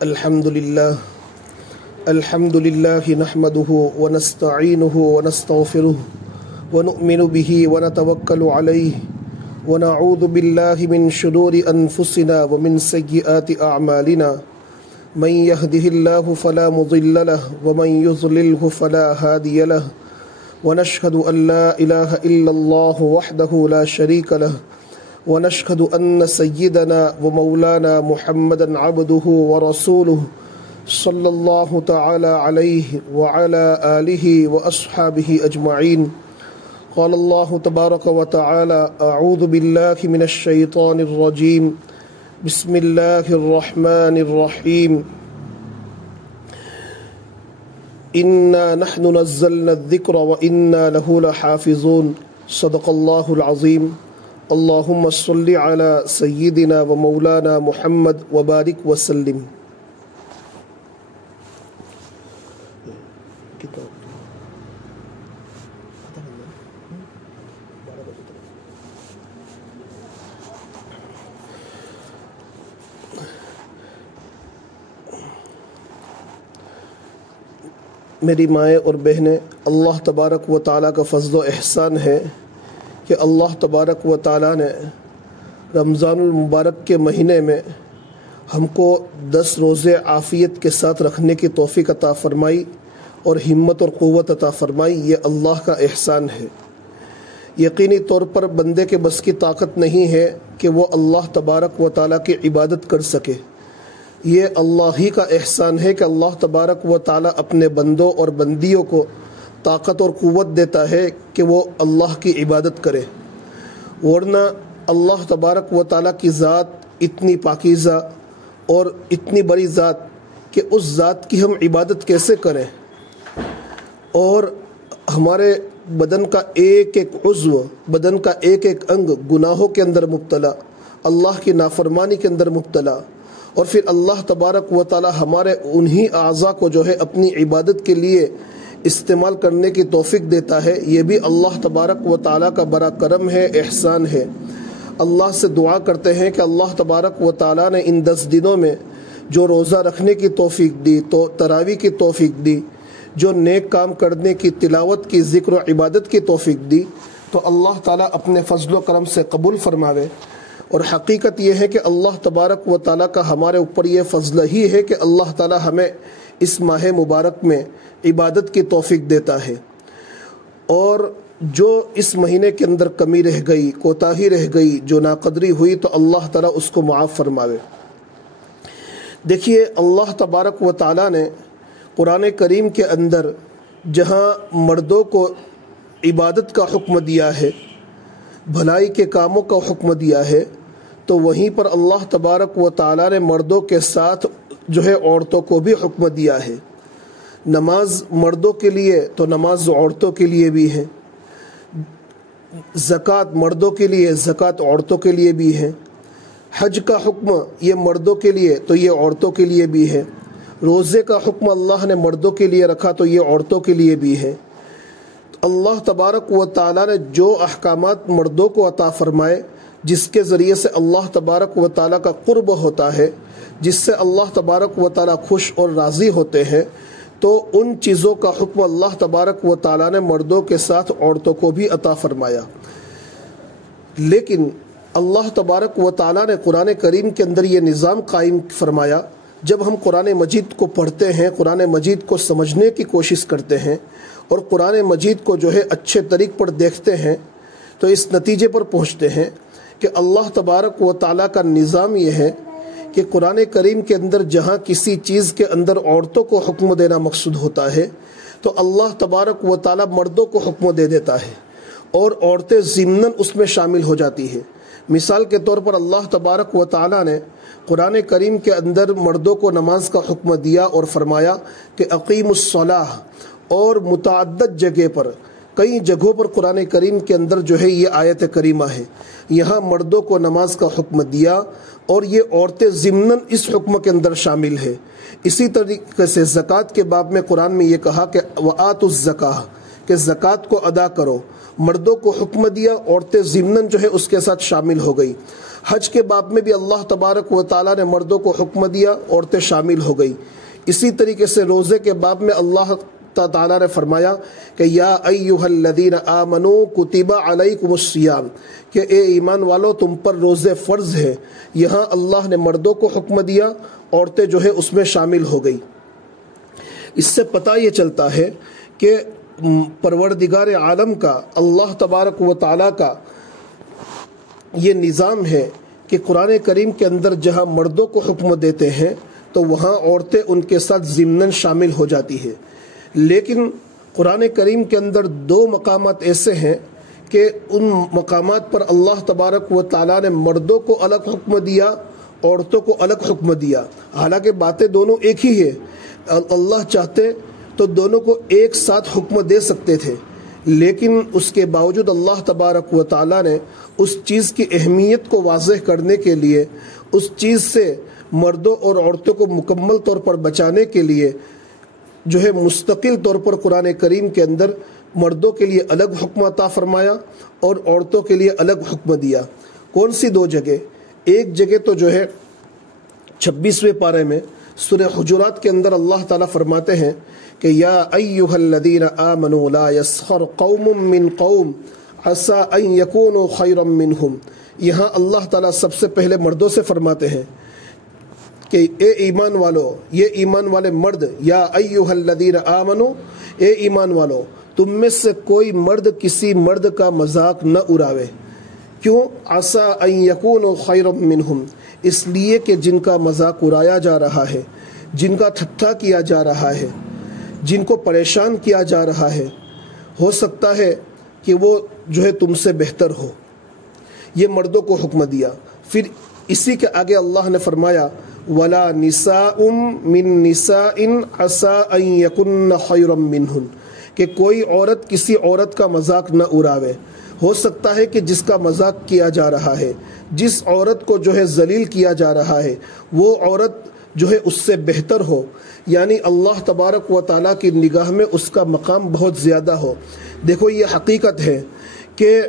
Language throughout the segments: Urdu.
الحمد لله نحمده ونستعينه ونستغفره ونؤمن به ونتوكل عليه ونعوذ بالله من شرور أنفسنا ومن سيئات أعمالنا من يهده الله فلا مضل له ومن يضلله فلا هادي له ونشهد أن لا إله إلا الله وحده لا شريك له ونشهد أن سيدنا ومولانا محمدا عبده ورسوله صلى الله تعالى عليه وعلى آله وأصحابه أجمعين. قال الله تبارك وتعالى: أعوذ بالله من الشيطان الرجيم. بسم الله الرحمن الرحيم. إنا نحن نزلنا الذكر وإنا له لحافظون. صدق الله العظيم. اللهم صل على سيدنا ومولانا محمد وبارك وسلم. میری مائیں اور بہنیں، اللہ تبارک و تعالیٰ کا فضل و احسان ہے کہ اللہ تبارک و تعالیٰ نے رمضان المبارک کے مہینے میں ہم کو 10 روزے عافیت کے ساتھ رکھنے کی توفیق عطا فرمائی اور ہمت اور قوت عطا فرمائی. یہ اللہ کا احسان ہے. یقینی طور پر بندے کے بس کی طاقت نہیں ہے کہ وہ اللہ تبارک و تعالیٰ کی عبادت کر سکے. یہ اللہ ہی کا احسان ہے کہ اللہ تبارک و تعالیٰ اپنے بندوں اور بندیوں کو طاقت اور قوت دیتا ہے کہ وہ اللہ کی عبادت کرے. ورنہ اللہ تبارک و تعالیٰ کی ذات اتنی پاکیزہ اور اتنی بڑی ذات کہ اس ذات کی ہم عبادت کیسے کریں، اور ہمارے بدن کا ایک ایک عضو، بدن کا ایک ایک انگ گناہوں کے اندر مبتلا، اللہ کی نافرمانی کے اندر مبتلا، اور پھر اللہ تبارک و تعالیٰ ہمارے انہی اعضاء کو جو ہے اپنی عبادت کے لیے استعمال کرنے کی توفیق دیتا ہے. یہ بھی اللہ تبارک و تعالیٰ کا بڑا کرم ہے، احسان ہے. اللہ سے دعا کرتے ہیں کہ اللہ تبارک و تعالیٰ نے ان 10 دنوں میں جو روزہ رکھنے کی توفیق دی، تو تراویح کی توفیق دی، جو نیک کام کرنے کی، تلاوت کی، ذکر و عبادت کی توفیق دی، تو اللہ تعالیٰ اپنے فضل و کرم سے قبول فرماوے. اور حقیقت یہ ہے کہ اللہ تبارک و تعالیٰ کا ہمارے اوپر یہ فضل ہی ہے کہ اللہ تعالیٰ ہمیں اس ماہ مبارک میں عبادت کی توفیق دیتا ہے. اور جو اس مہینے کے اندر کمی رہ گئی، کوتاہی رہ گئی، جو ناقدری ہوئی، تو اللہ تعالیٰ اس کو معاف فرماوے. دیکھیے، اللہ تبارک و تعالیٰ نے قرآن کریم کے اندر جہاں مردوں کو عبادت کا حکم دیا ہے، بھلائی کے کاموں کا حکم دیا ہے، تو وہیں پر اللہ تبارک و تعالیٰ نے مردوں کے ساتھ جو ہے عورتوں کو بھی حکم دیا ہے. نماز مردوں کے لیے تو نماز عورتوں کے لیے بھی ہے، زکوٰۃ مردوں کے لیے، زکوٰۃ عورتوں کے لیے بھی ہے، حج کا حکم یہ مردوں کے لیے تو یہ عورتوں کے لیے بھی ہے، روزے کا حکم اللہ نے مردوں کے لیے رکھا تو یہ عورتوں کے لیے بھی ہے. اللہ تبارک و تعالیٰ نے جو احکامات مردوں کو عطا فرمائے، جس کے ذریعے سے اللہ تبارک و تعالیٰ کا قرب ہوتا ہے، جس سے اللہ تبارک و تعالیٰ خوش اور راضی ہوتے ہیں، تو ان چیزوں کا حکم اللہ تبارک و تعالیٰ نے مردوں کے ساتھ عورتوں کو بھی عطا فرمایا. لیکن اللہ تبارک و تعالیٰ نے قرآن کریم کے اندر یہ نظام قائم فرمایا. جب ہم قرآن مجید کو پڑھتے ہیں، قرآن مجید کو سمجھنے کی کوشش کرتے ہیں اور قرآن مجید کو جو ہے اچھے طریق پر دیکھتے ہیں، تو اس نتیجے پر پہنچتے ہیں کہ اللہ تبارک و تعالیٰ کا نظام یہ ہے کہ قرآن کریم کے اندر جہاں کسی چیز کے اندر عورتوں کو حکم دینا مقصود ہوتا ہے، تو اللہ تبارک و تعالیٰ مردوں کو حکم دے دیتا ہے اور عورتیں ضمناً اس میں شامل ہو جاتی ہیں. مثال کے طور پر اللہ تبارک و تعالیٰ نے قرآن کریم کے اندر مردوں کو نماز کا حکم دیا اور فرمایا کہ اقیم الصلاۃ، اور متعدد جگہ پر، کئی جگہوں پر قرآن کریم کے اندر جو ہے یہ آیت کریمہ ہے. یہاں مردوں کو نماز کا حکم دیا اور یہ عورتیں ضمناً اس حکم کے اندر شامل ہے. اسی طریقے سے زکوٰۃ کے باب میں قرآن میں یہ کہا کہ وآتوا الزکاۃ، کہ زکوٰۃ کو ادا کرو. مردوں کو حکم دیا، عورتیں ضمناً جو ہے اس کے ساتھ شامل ہو گئی۔ حج کے باب میں بھی اللہ تبارک و تعالیٰ نے مردوں کو حکم دیا، عورتیں شامل ہو گئی۔ اسی طریقے سے روزے کے باب میں اللہ تعالیٰ نے فرمایا کہ یا ایھا الذین آمنوا کتب علیکم الصیام، کہ اے ایمان والو تم پر روزے فرض ہے۔ یہاں اللہ نے مردوں کو حکم دیا، عورتیں جو ہے اس میں شامل ہو گئی۔ اس سے پتہ یہ چلتا ہے کہ پروردگار عالم کا، اللہ تبارک و تعالیٰ کا یہ نظام ہے کہ قرآن کریم کے اندر جہاں مردوں کو حکم دیتے ہیں تو وہاں عورتیں ان کے ساتھ ضمناً شامل ہو جاتی ہے۔ لیکن قرآن کریم کے اندر دو مقامات ایسے ہیں کہ ان مقامات پر اللہ تبارک و تعالیٰ نے مردوں کو الگ حکم دیا، عورتوں کو الگ حکم دیا، حالانکہ باتیں دونوں ایک ہی ہے۔ اللہ چاہتے تو دونوں کو ایک ساتھ حکم دے سکتے تھے، لیکن اس کے باوجود اللہ تبارک و تعالیٰ نے اس چیز کی اہمیت کو واضح کرنے کے لیے، اس چیز سے مردوں اور عورتوں کو مکمل طور پر بچانے کے لیے جو ہے مستقل طور پر قرآن کریم کے اندر مردوں کے لیے الگ حکم عطا فرمایا اور عورتوں کے لیے الگ حکم دیا۔ کون سی دو جگہ؟ ایک جگہ تو جو ہے 26ویں پارے میں سورہ حجرات کے اندر اللہ تعالیٰ فرماتے ہیں کہ یا ایھا الذین آمنوا لا یسخر قوم من قوم عسى ان یکونوا خیرا منہم۔ یہاں اللہ تعالیٰ سب سے پہلے مردوں سے فرماتے ہیں کہ اے ایمان والو، یہ ایمان والے مرد، یا ایھا الذین آمنوا، اے ایمان والو تم میں سے کوئی مرد کسی مرد کا مذاق نہ اڑاوے۔ کیوں؟ عسى ان یکونوا خیرا منہم، اس لیے کہ جن کا مذاق اڑایا جا رہا ہے، جن کا ٹھٹھا کیا جا رہا ہے، جن کو پریشان کیا جا رہا ہے، ہو سکتا ہے کہ وہ جو ہے تم سے بہتر ہو۔ یہ مردوں کو حکم دیا۔ پھر اسی کے آگے اللہ نے فرمایا وَلَا نِسَاءٌ مِّن نِسَاءٍ عَسَىٰ أَن يَكُنَّ خَيْرًا مِّنْهُنَّ، کہ کوئی عورت کسی عورت کا مذاق نہ اڑاوے۔ ہو سکتا ہے کہ جس کا مذاق کیا جا رہا ہے، جس عورت کو جو ہے ذلیل کیا جا رہا ہے، وہ عورت جو ہے اس سے بہتر ہو، یعنی اللہ تبارک و تعالیٰ کی نگاہ میں اس کا مقام بہت زیادہ ہو۔ دیکھو یہ حقیقت ہے کہ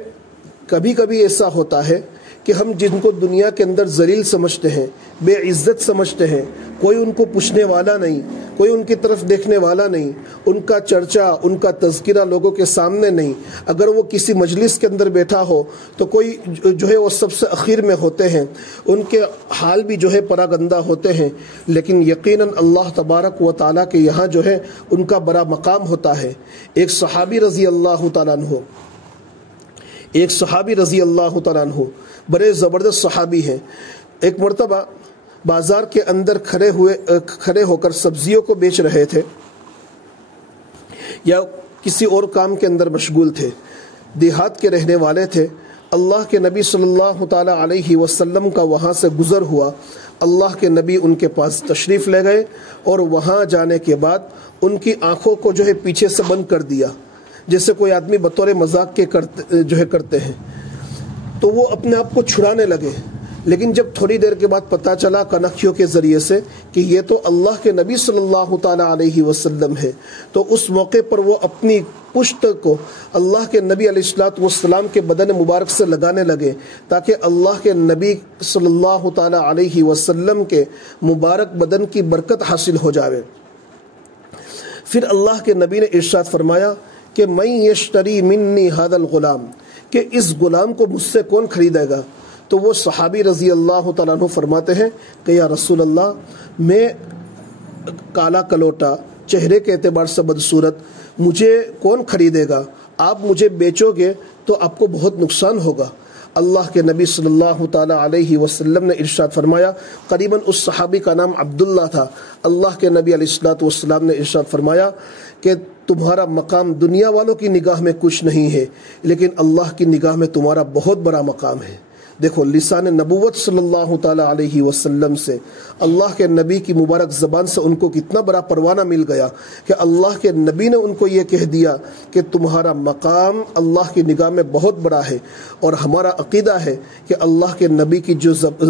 کبھی کبھی ایسا ہوتا ہے کہ ہم جن کو دنیا کے اندر ذلیل سمجھتے ہیں، بے عزت سمجھتے ہیں، کوئی ان کو پوچھنے والا نہیں، کوئی ان کی طرف دیکھنے والا نہیں، ان کا چرچا، ان کا تذکرہ لوگوں کے سامنے نہیں، اگر وہ کسی مجلس کے اندر بیٹھا ہو تو کوئی جو ہے وہ سب سے اخیر میں ہوتے ہیں، ان کے حال بھی جو ہے پراگندہ ہوتے ہیں، لیکن یقیناً اللہ تبارک و تعالیٰ کے یہاں جو ہے ان کا بڑا مقام ہوتا ہے۔ ایک صحابی رضی اللہ تعالیٰ عنہ بڑے زبردست صحابی ہیں۔ ایک مرتبہ بازار کے اندر کھڑے ہو کر سبزیوں کو بیچ رہے تھے یا کسی اور کام کے اندر مشغول تھے، دیہات کے رہنے والے تھے۔ اللہ کے نبی صلی اللہ تعالیٰ علیہ وسلم کا وہاں سے گزر ہوا، اللہ کے نبی ان کے پاس تشریف لے گئے اور وہاں جانے کے بعد ان کی آنکھوں کو جو ہے پیچھے سے بند کر دیا، جیسے کوئی آدمی بطور مذاق کے کرتے ہیں، تو وہ اپنے آپ کو چھڑانے لگے۔ لیکن جب تھوڑی دیر کے بعد پتہ چلا کنکھیوں کے ذریعے سے کہ یہ تو اللہ کے نبی صلی اللہ تعالیٰ علیہ وسلم ہے، تو اس موقع پر وہ اپنی پشت کو اللہ کے نبی علیہ السلام کے بدن مبارک سے لگانے لگے تاکہ اللہ کے نبی صلی اللہ تعالیٰ علیہ وسلم کے مبارک بدن کی برکت حاصل ہو جاوے۔ پھر اللہ کے نبی نے ارشاد فرمایا کہ من یشتری منی ھذا الغلام، کہ اس غلام کو مجھ سے کون خریدے گا؟ تو وہ صحابی رضی اللہ تعالیٰ عنہ فرماتے ہیں کہ یا رسول اللہ، میں کالا کلوٹا، چہرے کے اعتبار سے بدصورت، مجھے کون خریدے گا؟ آپ مجھے بیچو گے تو آپ کو بہت نقصان ہوگا۔ اللہ کے نبی صلی اللہ تعالیٰ علیہ وسلم نے ارشاد فرمایا، قریباً اس صحابی کا نام عبداللہ تھا، اللہ کے نبی علیہ السلام نے ارشاد فرمایا کہ تمہارا مقام دنیا والوں کی نگاہ میں کچھ نہیں ہے، لیکن اللہ کی نگاہ میں تمہارا بہت بڑا مقام ہے۔ دیکھو لسان نبوت صلی اللہ تعالیٰ علیہ وسلم سے، اللہ کے نبی کی مبارک زبان سے ان کو کتنا بڑا پروانہ مل گیا کہ اللہ کے نبی نے ان کو یہ کہہ دیا کہ تمہارا مقام اللہ کی نگاہ میں بہت بڑا ہے، اور ہمارا عقیدہ ہے کہ اللہ کے نبی کی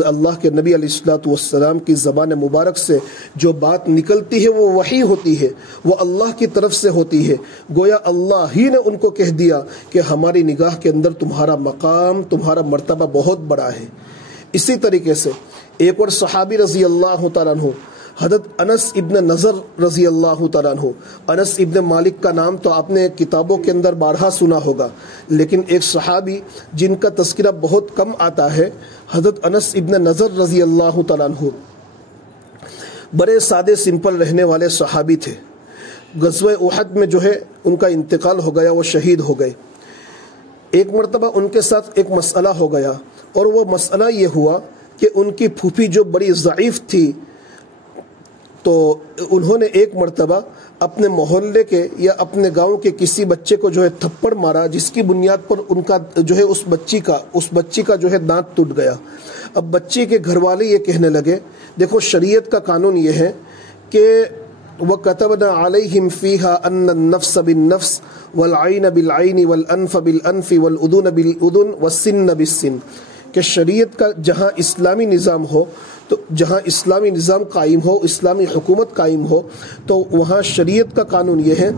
اللہ کے نبی علیہ الصلوۃ والسلام کی زبان مبارک سے جو بات نکلتی ہے وہ وحی ہوتی ہے، وہ اللہ کی طرف سے ہوتی ہے، گویا اللہ ہی نے ان کو کہہ دیا کہ ہماری نگاہ کے اندر تمہارا مقام، تمہارا مرتبہ بہت بڑا ہے۔ اسی طریقے سے ایک اور صحابی رضی اللہ تعالیٰ عنہ حضرت انس ابن نضر رضی اللہ تعالیٰ عنہ، انس ابن مالک کا نام تو آپ نے کتابوں کے اندر بارہا سنا ہوگا، لیکن ایک صحابی جن کا تذکرہ بہت کم آتا ہے، حضرت انس ابن نضر رضی اللہ تعالیٰ عنہ بڑے سادے سمپل رہنے والے صحابی تھے۔ غزوہ احد میں جو ہے ان کا انتقال ہو گیا، وہ شہید ہو گئے۔ ایک مرتبہ ان کے ساتھ ایک مسئلہ ہو گیا، اور وہ مسئلہ یہ ہوا کہ ان کی پھوپھی جو بڑی ضعیف تھی، تو انہوں نے ایک مرتبہ اپنے محلے کے یا اپنے گاؤں کے کسی بچے کو جو ہے تھپڑ مارا، جس کی بنیاد پر ان کا جو ہے اس بچی کا جو ہے دانت ٹوٹ گیا۔ اب بچی کے گھر والے یہ کہنے لگے، دیکھو شریعت کا قانون یہ ہے کہ وَكَتَبْنَا عَلَيْهِمْ فِيهَا أَنَّ النَّفْسَ بِالنَّفْسِ وَالْعَيْنَ بِالْعَيْنِ وَالْأَنْفَ بِالْأَنْفِ وَالْأُذُنَ بِالْأُذُنِ وَالسِّنَّ بِالسِّنِّ، کہ شریعت کا جہاں اسلامی نظام ہو، تو جہاں اسلامی نظام قائم ہو، اسلامی حکومت قائم ہو، تو وہاں شریعت کا قانون یہ ہے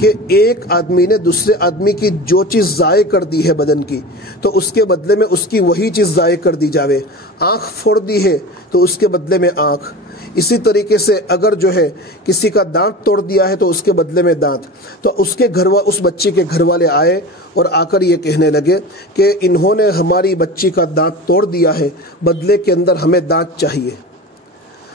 کہ ایک آدمی نے دوسرے آدمی کی جو چیز ضائع کر دی ہے بدن کی، تو اس کے بدلے میں اس کی وہی چیز ضائع کر دی جاوے۔ آنکھ پھوڑ دی ہے تو اس کے بدلے میں آنکھ، اسی طریقے سے اگر جو ہے کسی کا دانت توڑ دیا ہے تو اس کے بدلے میں دانت۔ تو اس بچے کے گھر والے آئے اور آ کر یہ کہنے لگے کہ انہوں نے ہماری بچی کا دانت توڑ دیا ہے، بدلے کے اندر ہمیں دانت چاہیے۔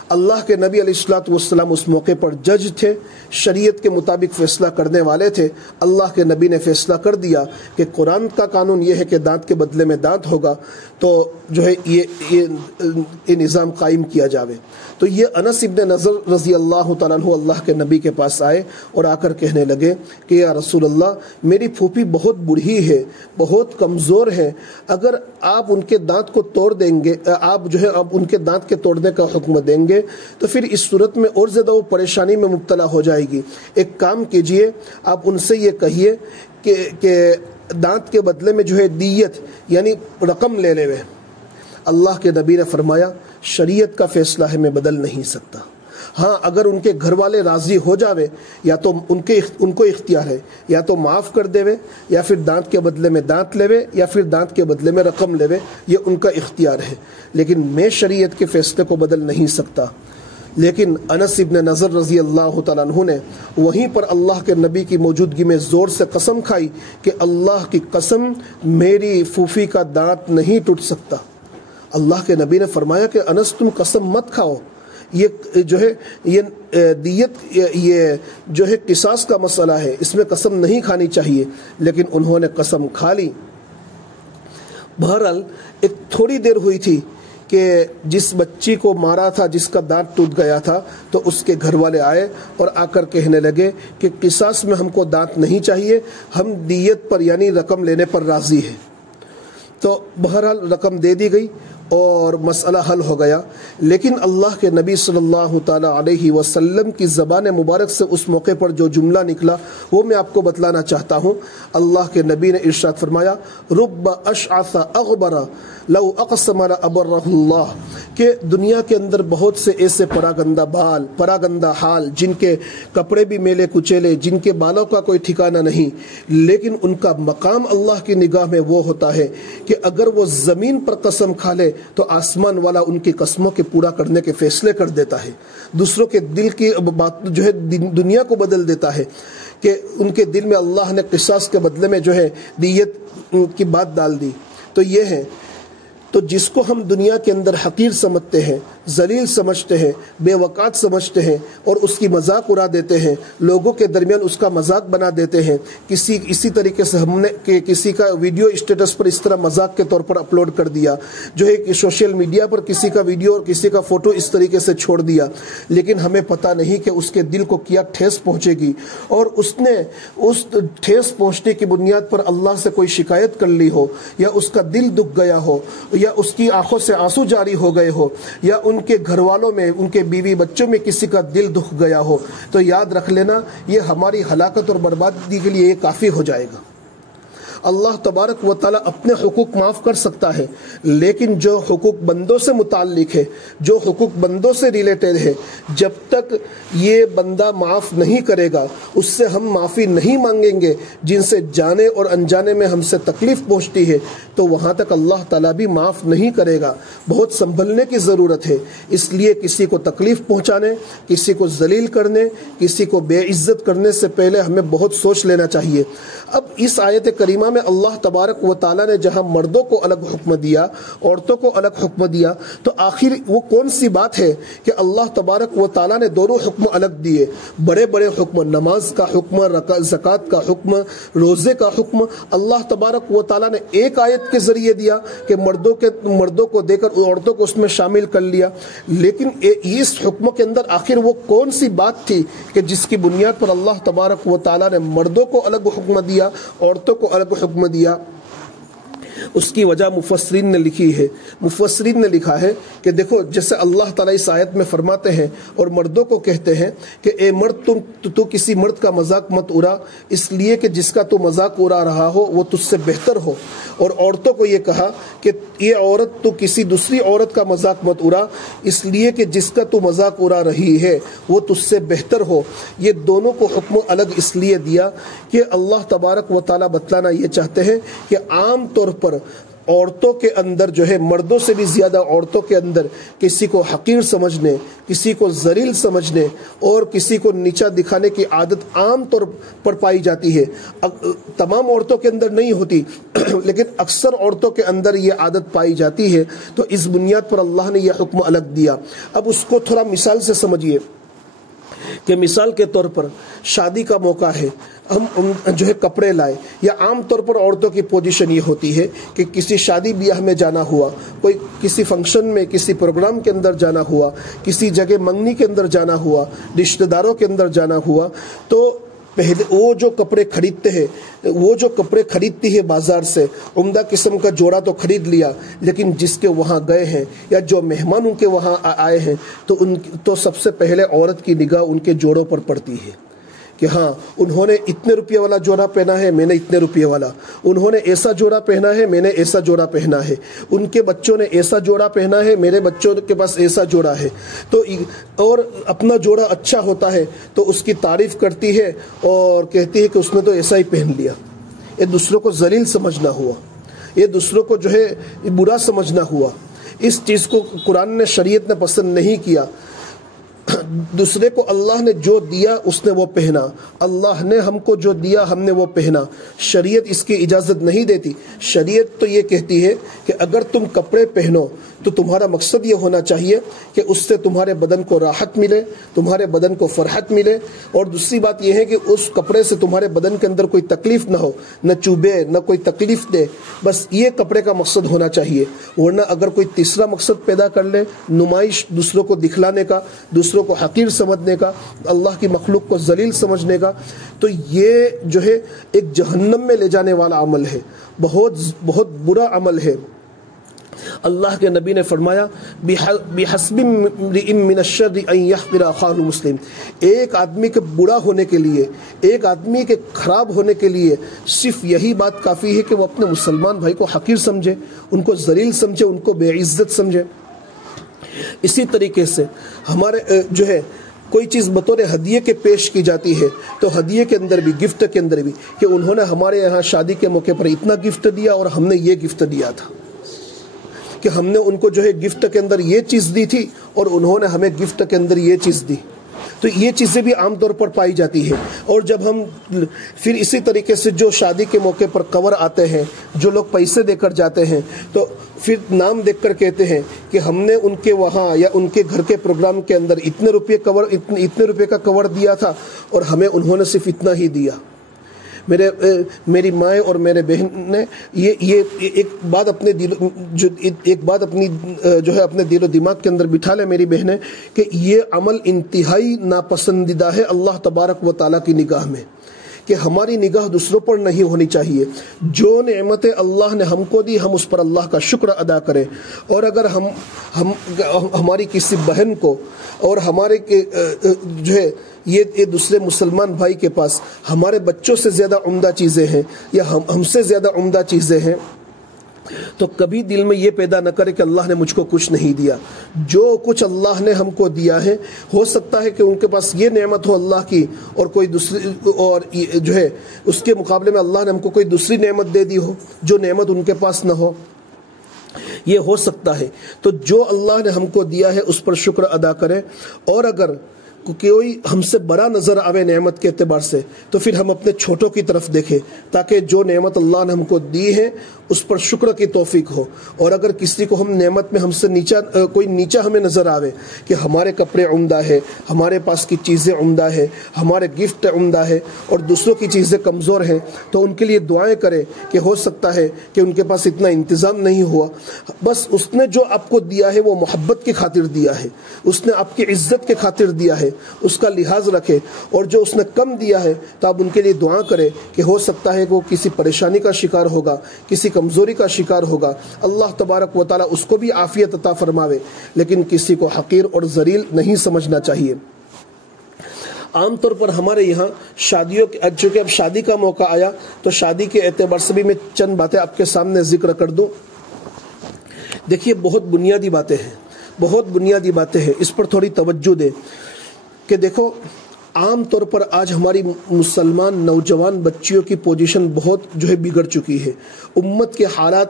اللہ کے نبی علیہ الصلوۃ والسلام اس موقع پر جج تھے، شریعت کے مطابق فیصلہ کرنے والے تھے۔ اللہ کے نبی نے فیصلہ کر دیا کہ قرآن کا قانون یہ ہے کہ دانت کے بدلے میں دانت ہوگا، تو جو ہے یہ نظام قائم کیا جاوے۔ تو یہ انس ابن نضر رضی اللہ تعالیٰ عنہ اللہ کے نبی کے پاس آئے اور آ کر کہنے لگے کہ یا رسول اللہ، میری پھوپھی بہت بوڑھی ہے، بہت کمزور ہے، اگر آپ ان کے دانت کو توڑ دیں گے، آپ جو ہے اب ان کے دانت کے توڑنے کا حکم دیں گے تو پھر اس صورت میں اور زیادہ وہ پریشانی میں مبتلا ہو جائے گی۔ ایک کام کیجئے، آپ ان سے یہ کہیے کہ دانت کے بدلے میں جو ہے دیت یعنی رقم لے لے۔ اللہ کے نبی نے فرمایا شریعت کا فیصلہ ہے، میں بدل نہیں سکتا۔ ہاں اگر ان کے گھر والے راضی ہو جاوے، یا تو ان کو اختیار ہے، یا تو معاف کر دے وے، یا پھر دانت کے بدلے میں دانت لے وے، یا پھر دانت کے بدلے میں رقم لے وے، یہ ان کا اختیار ہے، لیکن میں شریعت کے فیصلے کو بدل نہیں سکتا۔ لیکن انس ابن نضر رضی اللہ تعالیٰ عنہ نے وہیں پر اللہ کے نبی کی موجودگی میں زور سے قسم کھائی کہ اللہ کی قسم، میری پھوپھی کا دانت نہیں ٹوٹ سکتا۔ اللہ کے نبی نے فرمایا کہ انس تم قسم مت کھاؤ، یہ جو ہے یہ دیت یہ جو ہے قصاص کا مسئلہ ہے، اس میں قسم نہیں کھانی چاہیے، لیکن انہوں نے قسم کھا لی۔ بہرحال ایک تھوڑی دیر ہوئی تھی کہ جس بچی کو مارا تھا، جس کا دانت ٹوٹ گیا تھا، تو اس کے گھر والے آئے اور آ کر کہنے لگے کہ قصاص میں ہم کو دانت نہیں چاہیے، ہم دیت پر یعنی رقم لینے پر راضی ہیں۔ تو بہرحال رقم دے دی گئی اور مسئلہ حل ہو گیا، لیکن اللہ کے نبی صلی اللہ تعالیٰ علیہ وسلم کی زبان مبارک سے اس موقع پر جو جملہ نکلا وہ میں آپ کو بتلانا چاہتا ہوں۔ اللہ کے نبی نے ارشاد فرمایا رب اشعث اغبر لو اقسم لابرہ اللہ، کہ دنیا کے اندر بہت سے ایسے پراگندہ حال جن کے کپڑے بھی میلے کچیلے، جن کے بالوں کا کوئی ٹھکانہ نہیں، لیکن ان کا مقام اللہ کی نگاہ میں وہ ہوتا ہے کہ اگر وہ زمین پر قسم کھا لے تو آسمان والا ان کی قسموں کے پورا کرنے کے فیصلے کر دیتا ہے، دوسروں کے دل کی بات جو ہے دنیا کو بدل دیتا ہے، کہ ان کے دل میں اللہ نے قصاص کے بدلے میں جو ہے دیت کی بات ڈال دی۔ تو یہ ہے، تو جس کو ہم دنیا کے اندر حقیر سمجھتے ہیں، ذلیل سمجھتے ہیں، بے وقات سمجھتے ہیں اور اس کی مذاق اڑا دیتے ہیں، لوگوں کے درمیان اس کا مذاق بنا دیتے ہیں۔ اسی طریقے سے ہم نے کہ کسی کا ویڈیو اسٹیٹس پر اس طرح مذاق کے طور پر اپلوڈ کر دیا، جو ہے کہ سوشل میڈیا پر کسی کا ویڈیو اور کسی کا فوٹو اس طریقے سے چھوڑ دیا، لیکن ہمیں پتہ نہیں کہ اس کے دل کو کیا ٹھیس پہنچے گی، اور اس نے اس ٹھیس پہنچنے کی بنیاد پر اللہ سے کوئی شکایت کر لی ہو، یا اس کا دل دکھ گیا ہو، یا اس کی آنکھوں سے آنسو جاری ہو گئے ہو، یا ان کے گھر والوں میں، ان کے بیوی بچوں میں کسی کا دل دکھ گیا ہو، تو یاد رکھ لینا یہ ہماری ہلاکت اور بربادی کے لیے یہ کافی ہو جائے گا۔ اللہ تبارک و تعالیٰ اپنے حقوق معاف کر سکتا ہے، لیکن جو حقوق بندوں سے متعلق ہے، جو حقوق بندوں سے ریلیٹڈ ہے، جب تک یہ بندہ معاف نہیں کرے گا، اس سے ہم معافی نہیں مانگیں گے، جن سے جانے اور انجانے میں ہم سے تکلیف پہنچتی ہے، تو وہاں تک اللہ تعالیٰ بھی معاف نہیں کرے گا۔ بہت سنبھلنے کی ضرورت ہے، اس لیے کسی کو تکلیف پہنچانے، کسی کو ذلیل کرنے، کسی کو بے عزت کرنے سے پہلے ہمیں بہت سوچ لینا چاہیے۔ اب اس آیت کریمہ میں اللہ تبارک و تعالیٰ نے جہاں مردوں کو الگ حکم دیا، عورتوں کو الگ حکم دیا، تو آخر وہ کون سی بات ہے کہ اللہ تبارک و تعالیٰ نے دونوں حکم الگ دیے؟ بڑے بڑے حکم، نماز کا حکم، زکوٰۃ کا حکم، روزے کا حکم، اللہ تبارک و تعالیٰ نے ایک آیت کے ذریعے دیا کہ مردوں کو دے کر عورتوں کو اس میں شامل کر لیا، لیکن اس حکم کے اندر آخر وہ کون سی بات تھی کہ جس کی بنیاد پر اللہ تبارک و تعالیٰ نے مردوں کو الگ حکم دیا، عورتوں کو الگ حکم دیا؟ اس کی وجہ مفسرین نے لکھی ہے۔ مفسرین نے لکھا ہے کہ دیکھو، جیسے اللہ تعالیٰ اس آیت میں فرماتے ہیں اور مردوں کو کہتے ہیں کہ اے مرد، تو کسی مرد کا مذاق مت اڑا، اس لیے کہ جس کا تو مذاق اڑا رہا ہو وہ تجھ سے بہتر ہو، اور عورتوں کو یہ کہا کہ یہ عورت تو کسی دوسری عورت کا مذاق مت اڑا، اس لیے کہ جس کا تو مذاق اڑا رہی ہے وہ تجھ سے بہتر ہو۔ یہ دونوں کو حکم الگ اس لیے دیا کہ اللہ تبارک و تعالیٰ بتلانا یہ چاہتے ہیں کہ عام طور پر عورتوں کے اندر جو ہے، مردوں سے بھی زیادہ عورتوں کے اندر کسی کو حقیر سمجھنے، کسی کو ذلیل سمجھنے اور کسی کو نیچا دکھانے کی عادت عام طور پر پائی جاتی ہے۔ تمام عورتوں کے اندر نہیں ہوتی، لیکن اکثر عورتوں کے اندر یہ عادت پائی جاتی ہے، تو اس بنیاد پر اللہ نے یہ حکم الگ دیا۔ اب اس کو تھوڑا مثال سے سمجھیے کہ مثال کے طور پر شادی کا موقع ہے، ہم جو ہے کپڑے لائے، یا عام طور پر عورتوں کی پوزیشن یہ ہوتی ہے کہ کسی شادی بیاہ میں جانا ہوا، کوئی کسی فنکشن میں، کسی پروگرام کے اندر جانا ہوا، کسی جگہ منگنی کے اندر جانا ہوا، رشتہ داروں کے اندر جانا ہوا، تو پہلے وہ جو کپڑے خریدتی ہے بازار سے، عمدہ قسم کا جوڑا تو خرید لیا، لیکن جس کے وہاں گئے ہیں یا جو مہمان ان کے وہاں آئے ہیں، تو سب سے پہلے عورت کی نگاہ ان کے جوڑوں پر پڑتی ہے کہ ہاں انہوں نے اتنے روپے والا جوڑا پہنا ہے، میں نے اتنے روپے والا، انہوں نے ایسا جوڑا پہنا ہے، میں نے ایسا جوڑا پہنا ہے، ان کے بچوں نے ایسا جوڑا پہنا ہے، میرے بچوں کے پاس ایسا جوڑا ہے، تو اور اپنا جوڑا اچھا ہوتا ہے تو اس کی تعریف کرتی ہے اور کہتی ہے کہ اس نے تو ایسا ہی پہن لیا۔ یہ دوسروں کو ذلیل سمجھنا ہوا، یہ دوسروں کو جو ہے برا سمجھنا ہوا۔ اس چیز کو قرآن نے، شریعت نے پسند نہیں کیا۔ دوسرے کو اللہ نے جو دیا اس نے وہ پہنا، اللہ نے ہم کو جو دیا ہم نے وہ پہنا۔ شریعت اس کی اجازت نہیں دیتی۔ شریعت تو یہ کہتی ہے کہ اگر تم کپڑے پہنو تو تمہارا مقصد یہ ہونا چاہیے کہ اس سے تمہارے بدن کو راحت ملے، تمہارے بدن کو فرحت ملے، اور دوسری بات یہ ہے کہ اس کپڑے سے تمہارے بدن کے اندر کوئی تکلیف نہ ہو، نہ چوبے، نہ کوئی تکلیف دے، بس یہ کپڑے کا مقصد ہونا چاہیے۔ ورنہ اگر کوئی تیسرا مقصد پیدا کر لے، نمائش، دوسروں کو دکھلانے کا، دوسروں کو حقیر سمجھنے کا، اللہ کی مخلوق کو ذلیل سمجھنے کا، تو یہ جو ہے ایک جہنم میں لے جانے والا عمل ہے، بہت بہت برا عمل ہے۔ اللہ کے نبی نے فرمایا بِحَسْبِ امْرِئٍ مِّنَ الشَّرِّ أَن يَحْقِرَ أَخَاهُ الْمُسْلِمَ، ایک آدمی کے برا ہونے کے لیے، ایک آدمی کے خراب ہونے کے لیے صرف یہی بات کافی ہے کہ وہ اپنے مسلمان بھائی کو حقیر سمجھے، ان کو ذلیل سمجھے، ان کو بے عزت سمجھے۔ اسی طریقے سے ہمارے جو ہے کوئی چیز بطور ہدیے کے پیش کی جاتی ہے، تو ہدیے کے اندر بھی، گفٹ کے اندر بھی، کہ انہوں نے ہمارے یہاں شادی کے موقع پر اتنا گفٹ دیا اور ہم نے یہ گفٹ دیا تھا، کہ ہم نے ان کو جو ہے گفٹ کے اندر یہ چیز دی تھی اور انہوں نے ہمیں گفٹ کے اندر یہ چیز دی۔ تو تو یہ چیزیں بھی عام طور پر پائی جاتی ہیں۔ اور جب ہم پھر اسی طریقے سے جو شادی کے موقع پر کور آتے ہیں، جو لوگ پیسے دے کر جاتے ہیں تو پھر نام دیکھ کر کہتے ہیں کہ ہم نے ان کے وہاں یا ان کے گھر کے پروگرام کے اندر اتنے روپے کا کور دیا تھا اور ہمیں انہوں نے صرف اتنا ہی دیا۔ میری مائیں اور میرے بہن نے یہ ایک بات اپنے دل و دماغ کے اندر بٹھا لے میری بہنیں، کہ یہ عمل انتہائی ناپسندیدہ ہے اللہ تبارک و تعالیٰ کی نگاہ میں، کہ ہماری نگاہ دوسروں پر نہیں ہونی چاہیے۔ جو نعمتیں اللہ نے ہم کو دی ہم اس پر اللہ کا شکر ادا کریں، اور اگر ہماری کسی بہن کو اور ہمارے جو ہے یہ دوسرے مسلمان بھائی کے پاس ہمارے بچوں سے زیادہ عمدہ چیزیں ہیں یا ہم سے زیادہ عمدہ چیزیں ہیں، تو کبھی دل میں یہ پیدا نہ کرے کہ اللہ نے مجھ کو کچھ نہیں دیا۔ جو کچھ اللہ نے ہم کو دیا ہے، ہو سکتا ہے کہ ان کے پاس یہ نعمت ہو اللہ کی اور کوئی دوسری، اور جو ہے اس کے مقابلے میں اللہ نے ہم کو کوئی دوسری نعمت دے دی ہو جو نعمت ان کے پاس نہ ہو، یہ ہو سکتا ہے۔ تو جو اللہ نے ہم کو دیا ہے اس پر شکر ادا کریں، اور اگر کوئی ہم سے بڑا نظر آوے نعمت کے اعتبار سے تو پھر ہم اپنے چھوٹوں کی طرف دیکھیں، تاکہ جو نعمت اللہ نے ہم کو دی ہے اس پر شکر کی توفیق ہو۔ اور اگر کسی کو ہم نعمت میں ہم سے کوئی نیچا ہمیں نظر آوے کہ ہمارے کپڑے عمدہ ہے، ہمارے پاس کی چیزیں عمدہ ہے، ہمارے گفٹ عمدہ ہے اور دوسروں کی چیزیں کمزور ہیں، تو ان کے لیے دعائیں کریں کہ ہو سکتا ہے کہ ان کے پاس اتنا انتظام نہیں ہوا، بس اس نے جو آپ کو دیا ہے وہ محبت کی خاطر دیا ہے، اس نے آپ کی عزت کی خاطر دیا ہے، اس کا لحاظ رکھے۔ اور جو اس نے کم دیا ہے تو آپ ان کے لیے دعا کریں کہ ہو سکتا ہے کہ وہ کسی پریشانی کا شکار ہوگا، کسی کمزوری کا شکار ہوگا، اللہ تبارک و تعالیٰ اس کو بھی عافیت عطا فرماوے، لیکن کسی کو حقیر اور ذلیل نہیں سمجھنا چاہیے۔ عام طور پر ہمارے یہاں شادیوں کے، چونکہ اب شادی کا موقع آیا تو شادی کے اعتبار سے بھی میں چند باتیں آپ کے سامنے ذکر کر دوں۔ دیکھیے بہت بنیادی باتیں ہیں، اس پر تھوڑی توجہ دیں کہ دیکھو عام طور پر آج ہماری مسلمان نوجوان بچیوں کی پوزیشن بہت جو ہے بگڑ چکی ہے۔ امت کے حالات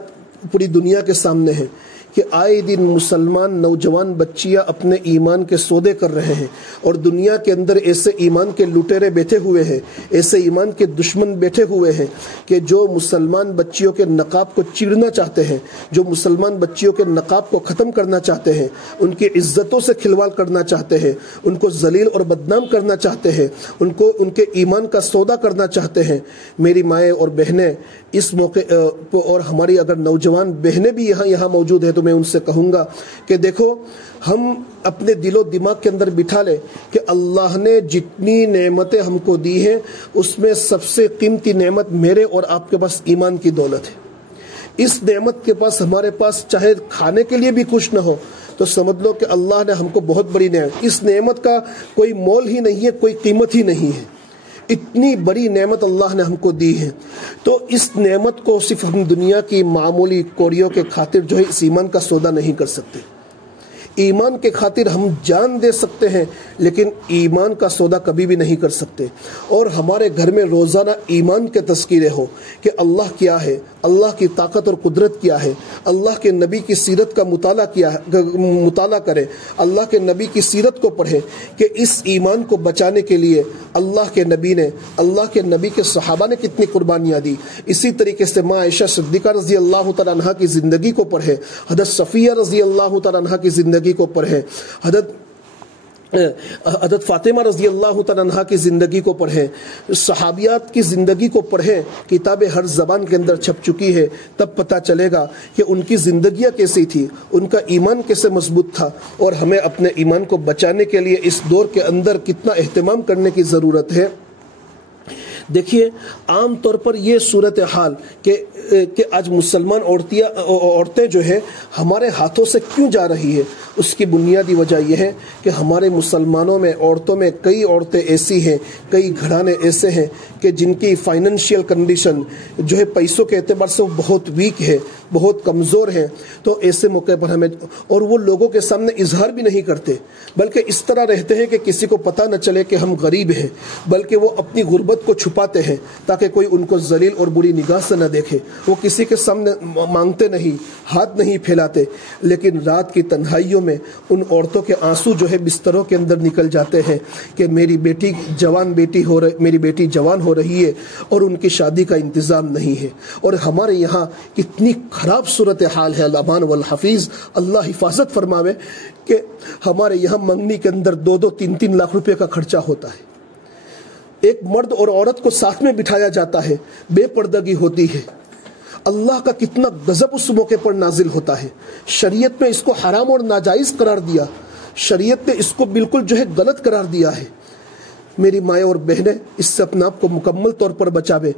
پوری دنیا کے سامنے ہیں کہ آئے دن مسلمان نوجوان بچیاں اپنے ایمان کے سودے کر رہے ہیں، اور دنیا کے اندر ایسے ایمان کے لٹیرے بیٹھے ہوئے ہیں، ایسے ایمان کے دشمن بیٹھے ہوئے ہیں کہ جو مسلمان بچیوں کے نقاب کو چیرنا چاہتے ہیں، جو مسلمان بچیوں کے نقاب کو ختم کرنا چاہتے ہیں، ان کی عزتوں سے کھلواڑ کرنا چاہتے ہیں، ان کو ذلیل اور بدنام کرنا چاہتے ہیں، ان کے ایمان کا سودا کرنا چاہتے ہیں۔ میری مائیں اور بہنیں اس موقع اور ہماری اگر نوجوان بہنیں بھی یہاں موجود ہیں تو میں ان سے کہوں گا کہ دیکھو ہم اپنے دل و دماغ کے اندر بٹھا لیں کہ اللہ نے جتنی نعمتیں ہم کو دی ہیں اس میں سب سے قیمتی نعمت میرے اور آپ کے پاس ایمان کی دولت ہے۔ اس نعمت کے پاس ہمارے پاس چاہے کھانے کے لیے بھی کچھ نہ ہو تو سمجھ لو کہ اللہ نے ہم کو بہت بڑی نعمت، اس نعمت کا کوئی مول ہی نہیں ہے، کوئی قیمت ہی نہیں ہے، اتنی بڑی نعمت اللہ نے ہم کو دی ہے۔ تو اس نعمت کو صرف ہم دنیا کی معمولی کوریوں کے خاطر جو ہے اس ایمان کا سودا نہیں کر سکتے۔ ایمان کے خاطر ہم جان دے سکتے ہیں لیکن ایمان کا سودا کبھی بھی نہیں کر سکتے۔ اور ہمارے گھر میں روزانہ ایمان کے تذکرے ہو کہ اللہ کیا ہے، اللہ کی طاقت اور قدرت کیا ہے، اللہ کے نبی کی سیرت کا مطالعہ کریں، اللہ کے نبی کی سیرت کو پڑھیں کہ اس ایمان کو بچانے کے لیے اللہ کے نبی کے صحابہ نے کتنی قربانیاں دی۔ اسی طریقے سے ماں عائشہ صدیقہ رضی اللہ تعالیٰ عنہ کی زندگی کو پڑھیں، حضرت صفیہ رضی اللہ تعالیٰ عنہ کی زندگی کو پڑھیں، حضرت فاطمہ رضی اللہ تعالیٰ عنہ کی زندگی کو پڑھیں، صحابیات کی زندگی کو پڑھیں۔ کتابیں ہر زبان کے اندر چھپ چکی ہے، تب پتہ چلے گا کہ ان کی زندگیاں کیسی تھی، ان کا ایمان کیسے مضبوط تھا، اور ہمیں اپنے ایمان کو بچانے کے لیے اس دور کے اندر کتنا اہتمام کرنے کی ضرورت ہے۔ دیکھیے عام طور پر یہ صورتحال کہ آج مسلمان عورتیں جو ہے ہمارے ہاتھوں سے کیوں جا رہی ہے، اس کی بنیادی وجہ یہ ہے کہ ہمارے مسلمانوں میں عورتوں میں کئی عورتیں ایسی ہیں، کئی گھرانے ایسے ہیں کہ جن کی فائنینشیل کنڈیشن جو ہے پیسوں کے اعتبار سے وہ بہت ویک ہے، بہت کمزور ہیں۔ تو ایسے موقع پر ہمیں، اور وہ لوگوں کے سامنے اظہار بھی نہیں کرتے بلکہ اس طرح رہتے ہیں کہ کسی کو پتہ نہ چلے کہ ہم غریب ہیں، بلکہ وہ اپنی غربت کو چھپا چھپاتے ہیں تاکہ کوئی ان کو ذلیل اور بری نگاہ سے نہ دیکھے. وہ کسی کے سامنے مانگتے نہیں, ہاتھ نہیں پھیلاتے, لیکن رات کی تنہائیوں میں ان عورتوں کے آنسو جو ہے بستروں کے اندر نکل جاتے ہیں کہ میری بیٹی جوان ہو رہی ہے اور ان کی شادی کا انتظام نہیں ہے. اور ہمارے یہاں کتنی خراب صورتحال ہے, الامان والحفیظ, اللہ حفاظت فرماوے, کہ ہمارے یہاں منگنی کے اندر 2-3 لاکھ روپے کا خرچہ ہوتا ہے. ایک مرد اور عورت کو ساتھ میں بٹھایا جاتا ہے, بے پردگی ہوتی ہے. اللہ کا کتنا غضب اس موقع پر نازل ہوتا ہے. شریعت میں اس کو حرام اور ناجائز قرار دیا, شریعت نے اس کو بالکل جو ہے غلط قرار دیا ہے. میری مائیں اور بہنیں, اس سے اپنے آپ کو مکمل طور پر بچاوے.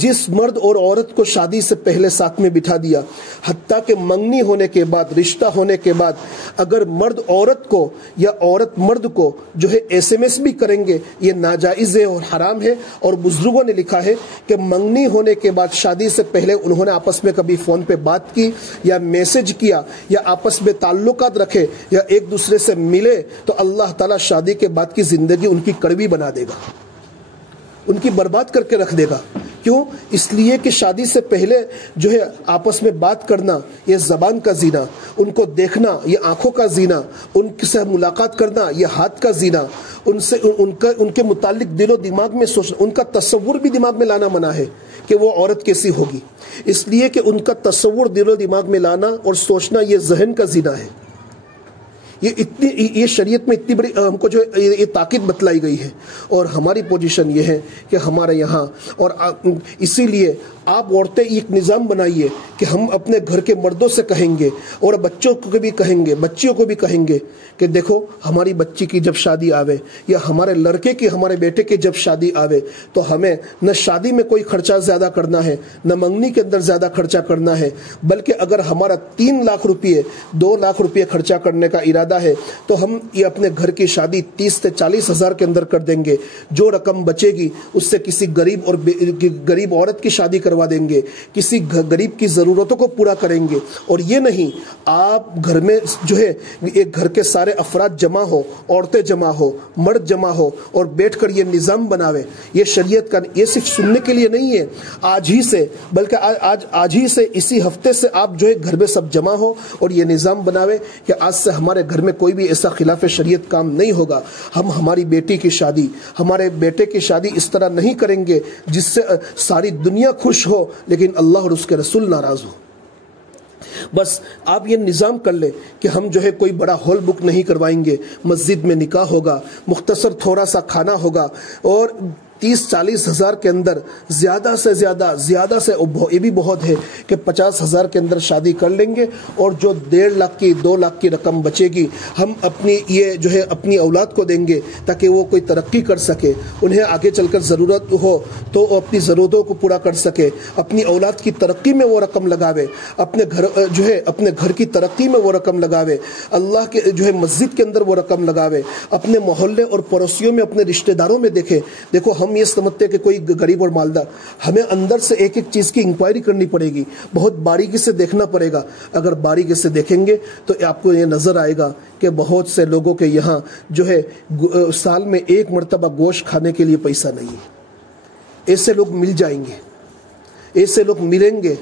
جس مرد اور عورت کو شادی سے پہلے ساتھ میں بٹھا دیا, حتیٰ کہ منگنی ہونے کے بعد, رشتہ ہونے کے بعد, اگر مرد عورت کو یا عورت مرد کو جو ہے SMS بھی کریں گے, یہ ناجائز ہے اور حرام ہے. اور بزرگوں نے لکھا ہے کہ منگنی ہونے کے بعد شادی سے پہلے انہوں نے آپس میں کبھی فون پہ بات کی یا میسج کیا یا آپس میں تعلقات رکھے یا ایک دوسرے سے ملے, تو اللہ تعالیٰ شادی کے بعد کی زندگی ان کی کڑوی بنا دے گا, ان کی برباد کر کے رکھ دے گا. کیوں؟ اس لیے کہ شادی سے پہلے جو ہے آپس میں بات کرنا یہ زبان کا زینا, ان کو دیکھنا یہ آنکھوں کا زینا, ان سے ملاقات کرنا یہ ہاتھ کا زینا, ان کے متعلق دل و دماغ میں سوچنا, ان کا تصور بھی دماغ میں لانا منع ہے کہ وہ عورت کیسی ہوگی, اس لیے کہ ان کا تصور دل و دماغ میں لانا اور سوچنا یہ ذہن کا زینا ہے. یہ شریعت میں اتنی بڑی ہم کو جو یہ تاکید بتلائی گئی ہے. اور ہماری پوزیشن یہ ہے کہ ہمارے یہاں, اور اسی لیے آپ عورتیں ایک نظام بنائیے کہ ہم اپنے گھر کے مردوں سے کہیں گے اور بچوں کو بھی کہیں گے, بچیوں کو بھی کہیں گے کہ دیکھو ہماری بچی کی جب شادی آوے یا ہمارے لڑکے کی, ہمارے بیٹے کی جب شادی آوے, تو ہمیں نہ شادی میں کوئی خرچہ زیادہ کرنا ہے, نہ منگنی کے اندر زیادہ خرچہ کرنا ہے, بلکہ اگر ہمارا 3 لاکھ روپے 2 لاکھ روپے خرچہ کرنے کا ارادہ ہے تو ہم یہ اپنے گھر کی شادی 30 سے 40 ہزار کے اندر کر دیں گے. جو رقم بچے گی اس سے کسی غریب عورت کی شادی کروا دیں گے, کسی غریب کی ضرورتوں کو پورا کریں گے. اور یہ نہیں آپ گھر میں جو ہے ایک گھر کے سارے افراد جمع ہو, عورتیں جمع ہو, مرد جمع ہو اور بیٹھ کر یہ نظام بناوے. یہ شریعت کا, یہ صرف سننے کے لیے نہیں ہے آج ہی سے, بلکہ آج ہی سے, اسی ہفتے سے آپ جو ہے گھر میں سب جمع ہو اور یہ نظام بناوے کہ آج سے ہمارے گھر میں کوئی بھی ایسا خلاف شریعت کام نہیں ہوگا. ہم ہماری بیٹی کی شادی, ہمارے بیٹے کی شادی اس طرح نہیں کریں گے جس سے ساری دنیا خوش ہو لیکن اللہ اور اس کے رسول ناراض ہو. بس آپ یہ نظام کر لیں کہ ہم جو ہے کوئی بڑا ہال بک نہیں کروائیں گے, مسجد میں نکاح ہوگا, مختصر تھوڑا سا کھانا ہوگا, اور 30-40 ہزار کے اندر زیادہ سے یہ بھی بہت ہے کہ 50 ہزار کے اندر شادی کر لیں گے. اور جو 1.5 لاکھ کی 2 لاکھ کی رقم بچے گی ہم اپنی یہ جو ہے اپنی اولاد کو دیں گے تاکہ وہ کوئی ترقی کر سکے, انہیں آگے چل کر ضرورت ہو تو وہ اپنی ضرورتوں کو پورا کر سکے, اپنی اولاد کی ترقی میں وہ رقم لگاوے, اپنے گھر کی ترقی میں وہ رقم لگاوے, اللہ کے جو ہے مسجد کے اندر وہ رقم لگاوے, اپنے محلے اور پڑوسیوں میں, اپنے رشتہ داروں میں دیکھو ہم یہ سمجھتے کہ کوئی غریب اور مالدار, ہمیں اندر سے ایک چیز کی انکوائری کرنی پڑے گی, بہت باریکی سے دیکھنا پڑے گا. اگر باریکی سے دیکھیں گے تو آپ کو یہ نظر آئے گا کہ بہت سے لوگوں کے یہاں جو ہے سال میں 1 مرتبہ گوشت کھانے کے لیے پیسہ نہیں ہے. ایسے لوگ مل جائیں گے, ایسے لوگ ملیں گے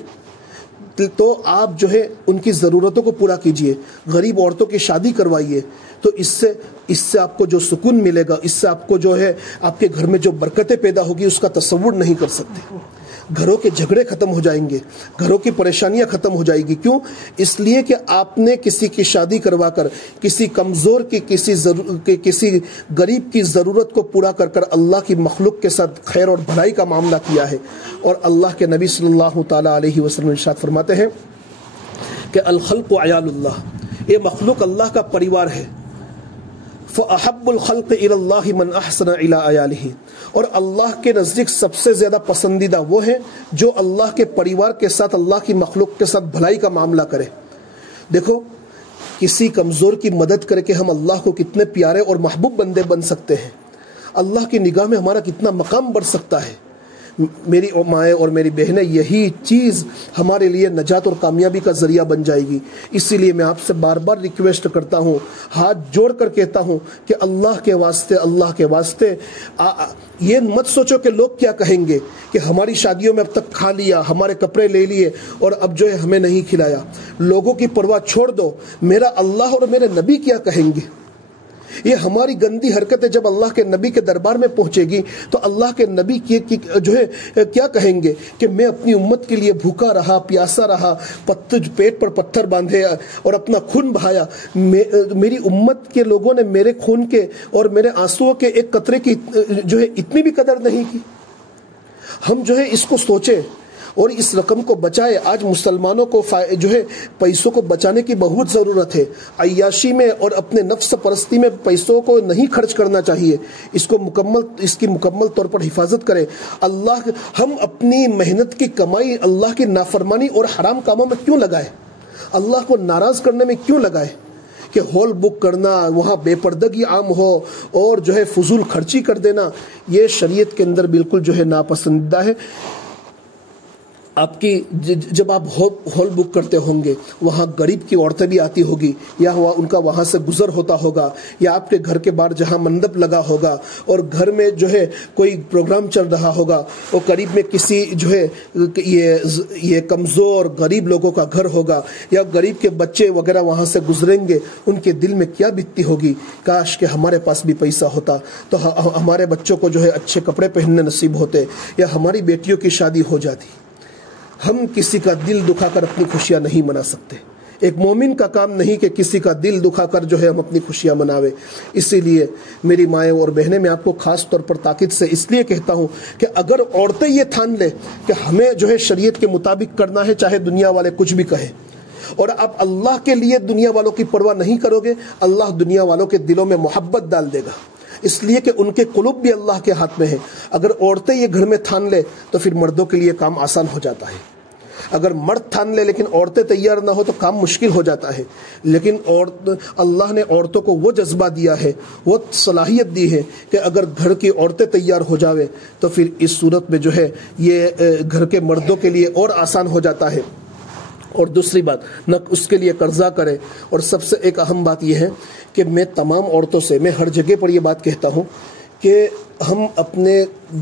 تو آپ جو ہے ان کی ضرورتوں کو پورا کیجئے, غریب عورتوں کی شادی کروائیے, تو اس سے آپ کو جو سکون ملے گا, اس سے آپ کو جو ہے آپ کے گھر میں جو برکتیں پیدا ہوگی اس کا تصور نہیں کر سکتے. گھروں کے جھگڑے ختم ہو جائیں گے, گھروں کی پریشانیاں ختم ہو جائیں گی. کیوں؟ اس لیے کہ آپ نے کسی کی شادی کروا کر کسی کمزور کی, کسی غریب کی ضرورت کو پورا کر اللہ کی مخلوق کے ساتھ خیر اور بھلائی کا معاملہ کیا ہے. اور اللہ کے نبی صلی اللہ تعالی علیہ وسلم ارشاد فرماتے ہیں کہ الخلق عیال اللہ, یہ مخلوق اللہ کا پریوار ہے. فَأَحَبُّ الْخَلْقِ إِلَى اللَّهِ مَنْ أَحْسَنَ إِلَىٰ عَيَالِهِ, اور اللہ کے نزدیک سب سے زیادہ پسندیدہ وہ ہیں جو اللہ کے پریوار کے ساتھ, اللہ کی مخلوق کے ساتھ بھلائی کا معاملہ کرے. دیکھو کسی کمزور کی مدد کر کے ہم اللہ کو کتنے پیارے اور محبوب بندے بن سکتے ہیں, اللہ کی نگاہ میں ہمارا کتنا مقام بڑھ سکتا ہے. میری مائیں اور میری بہنیں، یہی چیز ہمارے لیے نجات اور کامیابی کا ذریعہ بن جائے گی۔ اسی لیے میں آپ سے بار بار ریکویسٹ کرتا ہوں، ہاتھ جوڑ کر کہتا ہوں کہ اللہ کے واسطے یہ مت سوچو کہ لوگ کیا کہیں گے کہ ہماری شادیوں میں اب تک کھا لیا، ہمارے کپڑے لے لیے اور اب جو ہے ہمیں نہیں کھلایا۔ لوگوں کی پرواہ چھوڑ دو، میرا اللہ اور میرے نبی کیا کہیں گے۔ یہ ہماری گندی حرکتیں جب اللہ کے نبی کے دربار میں پہنچے گی تو اللہ کے نبی کی جو ہے کیا کہیں گے کہ میں اپنی امت کے لیے بھوکا رہا، پیاسا رہا، پیٹ پر پتھر باندھے اور اپنا خون بہایا۔ میری امت کے لوگوں نے میرے خون کے اور میرے آنسوؤں کے ایک قطرے کی جو ہے اتنی بھی قدر نہیں کی۔ ہم جو ہے اس کو سوچیں اور اس رقم کو بچائے۔ آج مسلمانوں کو جو ہے پیسوں کو بچانے کی بہت ضرورت ہے۔ عیاشی میں اور اپنے نفس پرستی میں پیسوں کو نہیں خرچ کرنا چاہیے، اس کی مکمل طور پر حفاظت کریں۔ ہم اپنی محنت کی کمائی اللہ کی نافرمانی اور حرام کاموں میں کیوں لگائے؟ اللہ کو ناراض کرنے میں کیوں لگائے کہ ہال بک کرنا، وہاں بے پردگی عام ہو اور جو ہے فضول خرچی کر دینا، یہ شریعت کے اندر بالکل جو ہے ناپسندیدہ ہے۔ آپ کی جب آپ ہال بک کرتے ہوں گے، وہاں غریب کی عورتیں بھی آتی ہوگی یا ان کا وہاں سے گزر ہوتا ہوگا، یا آپ کے گھر کے باہر جہاں منڈپ لگا ہوگا اور گھر میں جو ہے کوئی پروگرام چل رہا ہوگا اور قریب میں کسی جو ہے یہ کمزور غریب لوگوں کا گھر ہوگا یا غریب کے بچے وغیرہ وہاں سے گزریں گے، ان کے دل میں کیا بیتتی ہوگی؟ کاش کہ ہمارے پاس بھی پیسہ ہوتا تو ہمارے بچوں کو جو ہے اچھے کپڑے پہننے نصیب ہوتے یا ہماری بیٹیوں کی شادی ہو جاتی۔ ہم کسی کا دل دکھا کر اپنی خوشیاں نہیں منا سکتے۔ ایک مومن کا کام نہیں کہ کسی کا دل دکھا کر جو ہے ہم اپنی خوشیاں مناوے۔ اسی لیے میری مائیں اور بہنیں، میں آپ کو خاص طور پر تاکید سے اس لیے کہتا ہوں کہ اگر عورتیں یہ ٹھان لیں کہ ہمیں جو ہے شریعت کے مطابق کرنا ہے، چاہے دنیا والے کچھ بھی کہیں، اور آپ اللہ کے لیے دنیا والوں کی پرواہ نہیں کرو گے، اللہ دنیا والوں کے دلوں میں محبت ڈال دے گا، اس لیے کہ ان کے قلوب بھی اللہ کے ہاتھ میں ہے۔ اگر عورتیں یہ گھر میں ٹھان لے تو پھر مردوں کے لیے کام آسان ہو جاتا ہے۔ اگر مرد ٹھان لے لیکن عورتیں تیار نہ ہو تو کام مشکل ہو جاتا ہے۔ لیکن اللہ نے عورتوں کو وہ جذبہ دیا ہے، وہ صلاحیت دی ہے کہ اگر گھر کی عورتیں تیار ہو جاوے تو پھر اس صورت میں جو ہے یہ گھر کے مردوں کے لیے اور آسان ہو جاتا ہے۔ اور دوسری بات، نہ اس کے لیے قرضہ کرے۔ اور سب سے ایک اہم بات یہ ہے کہ میں تمام عورتوں سے، میں ہر جگہ پر یہ بات کہتا ہوں کہ ہم اپنے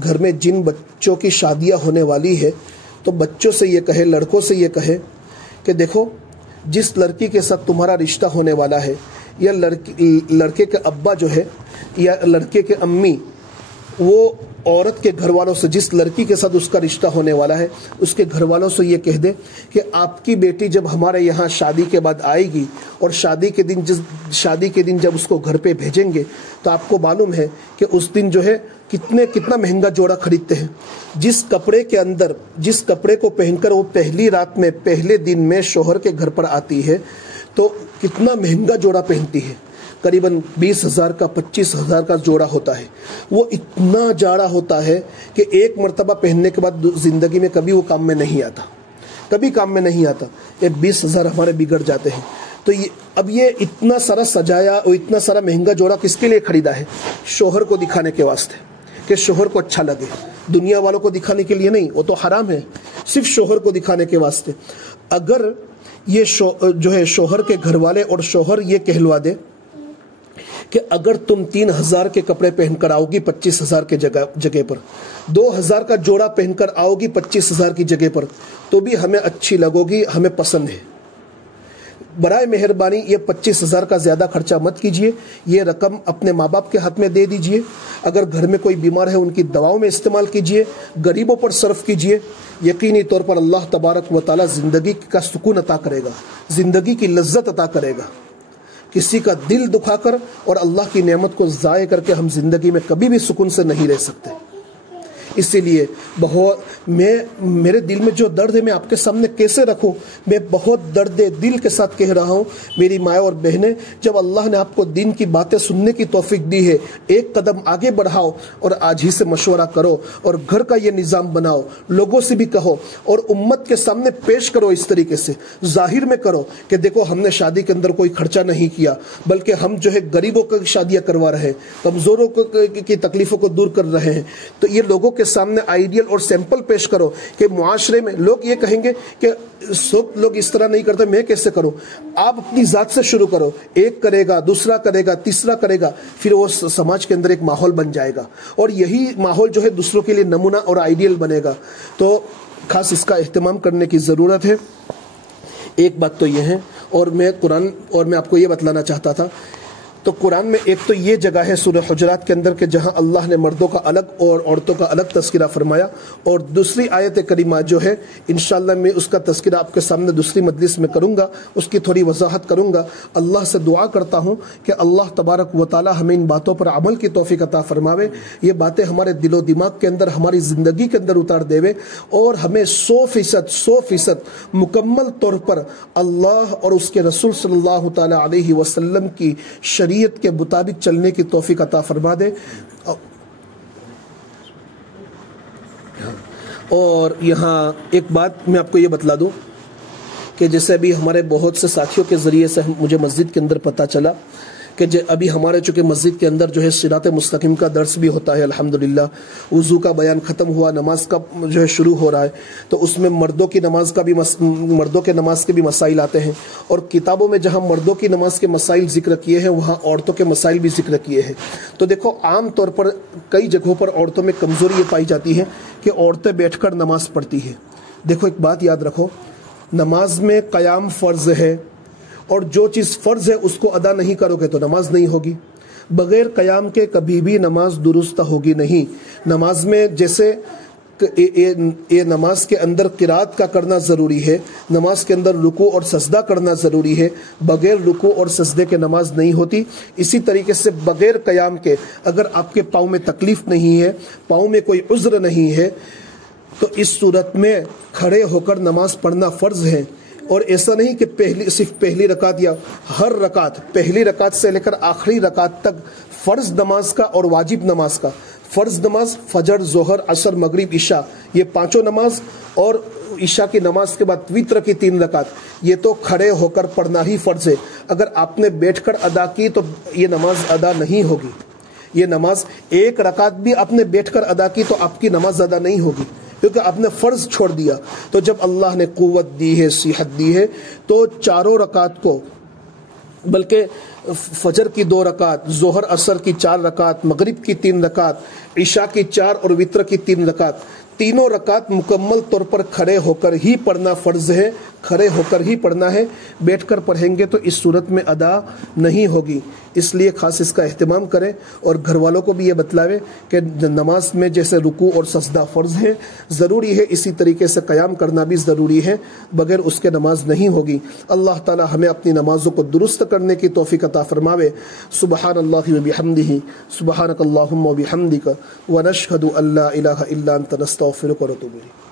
گھر میں جن بچوں کی شادیاں ہونے والی ہے تو بچوں سے یہ کہے، لڑکوں سے یہ کہے کہ دیکھو، جس لڑکی کے ساتھ تمہارا رشتہ ہونے والا ہے یا لڑکے کے ابا جو ہے یا لڑکے کے امی، وہ عورت کے گھر والوں سے، جس لڑکی کے ساتھ اس کا رشتہ ہونے والا ہے اس کے گھر والوں سے یہ کہہ دے کہ آپ کی بیٹی جب ہمارے یہاں شادی کے بعد آئے گی اور شادی کے دن جب اس کو گھر پہ بھیجیں گے تو آپ کو معلوم ہے کہ اس دن جو ہے کتنا مہنگا جوڑا خریدتے ہیں۔ جس کپڑے کو پہن کر وہ پہلی رات میں، پہلے دن میں شوہر کے گھر پر آتی ہے تو کتنا مہنگا جوڑا پہنتی ہے، قریباً 20,000 کا 25,000 کا جوڑا ہوتا ہے۔ وہ اتنا جاڑا ہوتا ہے کہ ایک مرتبہ پہننے کے بعد زندگی میں کبھی وہ کام میں نہیں آتا۔ یہ 20,000 ہمارے بگڑ جاتے ہیں۔ تو اب یہ اتنا سارا سجایا اور اتنا سارا مہنگا جوڑا کس کے لیے خریدا ہے؟ شوہر کو دکھانے کے واسطے، کہ شوہر کو اچھا لگے، دنیا والوں کو دکھانے کے لیے نہیں، وہ تو حرام ہے، صرف شوہر کو دکھانے کے واسطے۔ اگر یہ جو ہے شوہر کے گھر والے اور شوہر یہ کہلوا دے کہ اگر تم 3,000 کے کپڑے پہن کر آؤ گی 25,000 کے جگہ پر، 2,000 کا جوڑا پہن کر آؤ گی 25,000 کی جگہ پر، تو بھی ہمیں اچھی لگو گی، ہمیں پسند ہے، برائے مہربانی یہ 25,000 کا زیادہ خرچہ مت کیجیے، یہ رقم اپنے ماں باپ کے ہاتھ میں دے دیجیے، اگر گھر میں کوئی بیمار ہے ان کی دواؤں میں استعمال کیجیے، غریبوں پر صرف کیجیے، یقینی طور پر اللہ تبارک و تعالی زندگی کا سکون عطا کرے گا، زندگی کی لذت عطا کرے گا۔ کسی کا دل دکھا کر اور اللہ کی نعمت کو ضائع کر کے ہم زندگی میں کبھی بھی سکون سے نہیں رہ سکتے۔ اسی لیے میرے دل میں جو درد ہے میں آپ کے سامنے کیسے رکھوں؟ میں بہت درد دل کے ساتھ کہہ رہا ہوں، میری مائیں اور بہنیں، جب اللہ نے آپ کو دین کی باتیں سننے کی توفیق دی ہے، ایک قدم آگے بڑھاؤ اور آج ہی سے مشورہ کرو اور گھر کا یہ نظام بناؤ، لوگوں سے بھی کہو اور امت کے سامنے پیش کرو، اس طریقے سے ظاہر میں کرو کہ دیکھو ہم نے شادی کے اندر کوئی خرچہ نہیں کیا، بلکہ ہم جو ہے غریبوں کی شادیاں کروا رہے ہیں، کمزوروں کی تکلیفوں کو دور کر رہے ہیں۔ تو یہ لوگوں کے سامنے آئیڈیل اور سیمپل پیش کرو کہ معاشرے میں لوگ یہ کہیں گے کہ سب لوگ اس طرح نہیں کرتے، میں کیسے کروں؟ آپ اپنی ذات سے شروع کرو، ایک کرے گا، دوسرا کرے گا، تیسرا کرے گا، پھر وہ سماج کے اندر ایک ماحول بن جائے گا، اور یہی ماحول جو ہے دوسروں کے لیے نمونہ اور آئیڈیل بنے گا۔ تو خاص اس کا اہتمام کرنے کی ضرورت ہے۔ ایک بات تو یہ ہے، اور میں آپ کو یہ بتلانا چاہتا تھا، تو قرآن میں ایک تو یہ جگہ ہے سورہ حجرات کے اندر کہ جہاں اللہ نے مردوں کا الگ اور عورتوں کا الگ تذکرہ فرمایا، اور دوسری آیت کریمہ جو ہے انشاءاللہ میں اس کا تذکرہ آپ کے سامنے دوسری مجلس میں کروں گا، اس کی تھوڑی وضاحت کروں گا۔ اللہ سے دعا کرتا ہوں کہ اللہ تبارک و تعالی ہمیں ان باتوں پر عمل کی توفیق عطا فرماوے، یہ باتیں ہمارے دل و دماغ کے اندر، ہماری زندگی کے اندر اتار دے، اور ہمیں 100% مکمل طور پر اللہ اور اس کے رسول صلی اللہ تعالی علیہ وسلم کی شریعت کے مطابق چلنے کی توفیق عطا فرما دے۔ اور یہاں ایک بات میں آپ کو یہ بتلا دوں کہ جیسے ابھی ہمارے بہت سے ساتھیوں کے ذریعے سے مجھے مسجد کے اندر پتہ چلا کہ ابھی ہمارے چونکہ مسجد کے اندر جو ہے صراط مستقیم کا درس بھی ہوتا ہے الحمدللہ، وضو کا بیان ختم ہوا، نماز کا جو ہے شروع ہو رہا ہے، تو اس میں مردوں کے نماز کے بھی مسائل آتے ہیں، اور کتابوں میں جہاں مردوں کی نماز کے مسائل ذکر کیے ہیں وہاں عورتوں کے مسائل بھی ذکر کیے ہیں۔ تو دیکھو عام طور پر کئی جگہوں پر عورتوں میں کمزوری یہ پائی جاتی ہے کہ عورتیں بیٹھ کر نماز پڑھتی ہیں۔ دیکھو ایک بات یاد رکھو، نماز میں قیام فرض ہے، اور جو چیز فرض ہے اس کو ادا نہیں کرو گے تو نماز نہیں ہوگی۔ بغیر قیام کے کبھی بھی نماز درست ہوگی نہیں۔ نماز میں جیسے یہ نماز کے اندر قرات کا کرنا ضروری ہے، نماز کے اندر رکوع اور سجدہ کرنا ضروری ہے، بغیر رکوع اور سجدے کے نماز نہیں ہوتی۔ اسی طریقے سے بغیر قیام کے اگر آپ کے پاؤں میں تکلیف نہیں ہے، پاؤں میں کوئی عذر نہیں ہے، تو اس صورت میں کھڑے ہو کر نماز پڑھنا فرض ہے۔ اور ایسا نہیں کہ صرف پہلی رکعت، یا ہر رکعت، پہلی رکعت سے لے کر آخری رکعت تک فرض نماز کا اور واجب نماز کا، فرض نماز فجر، ظہر، عصر، مغرب، عشاء، یہ پانچوں نماز، اور عشاء کی نماز کے بعد وتر کی 3 رکعت، یہ تو کھڑے ہو کر پڑھنا ہی فرض ہے۔ اگر آپ نے بیٹھ کر ادا کی تو یہ نماز ادا نہیں ہوگی۔ یہ نماز ایک رکعت بھی آپ نے بیٹھ کر ادا کی تو آپ کی نماز ادا نہیں ہوگی، کیونکہ آپ نے فرض چھوڑ دیا۔ تو جب اللہ نے قوت دی ہے، صحت دی ہے، تو چاروں رکعت کو، بلکہ فجر کی 2 رکعت، ظہر عصر کی 4 رکعت، مغرب کی 3 رکعت، عشاء کی 4 اور وتر کی 3 رکعت، تینوں رکعت مکمل طور پر کھڑے ہو کر ہی پڑھنا فرض ہے، کھڑے ہو کر ہی پڑھنا ہے۔ بیٹھ کر پڑھیں گے تو اس صورت میں ادا نہیں ہوگی، اس لیے خاص اس کا اہتمام کریں، اور گھر والوں کو بھی یہ بتلاویں کہ نماز میں جیسے رکوع اور سجدہ فرض ہے، ضروری ہے، اسی طریقے سے قیام کرنا بھی ضروری ہے، بغیر اس کے نماز نہیں ہوگی۔ اللہ تعالی ہمیں اپنی نمازوں کو درست کرنے کی توفیق عطا فرماوے۔ سبحان اللہ و بحمدہ، سبحانک اللہم و بحمدک، ونشہد ان لا الہ الا انت نستغفرک ونتوب الیک۔